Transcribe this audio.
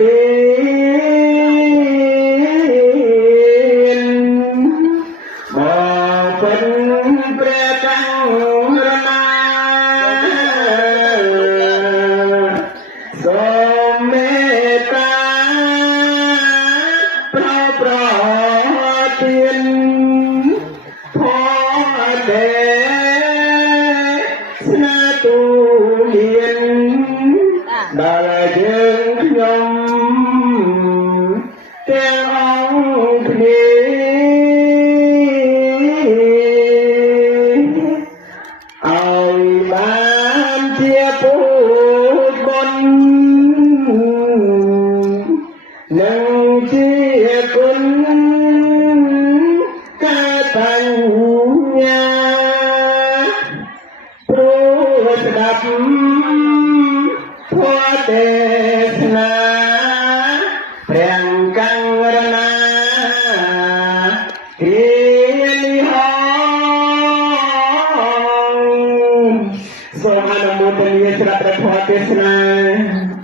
ទានមកពេញព្រះកង្រណាសូមមេត្តាប្រទានផលទេស្នាទូលៀនដល់យើងខ្ញុំទាំងអង្គគ្នាឲ្យបានជាពុទ្ធបុណ្យនិងជាគុណកតញ្ញូព្រោះស្ដាប់ធម៌ទេសនាព្រះកង្រណាគ្រានិហងសូមអនុមោទនាស្ដាប់ព្រះធម៌ទេសនា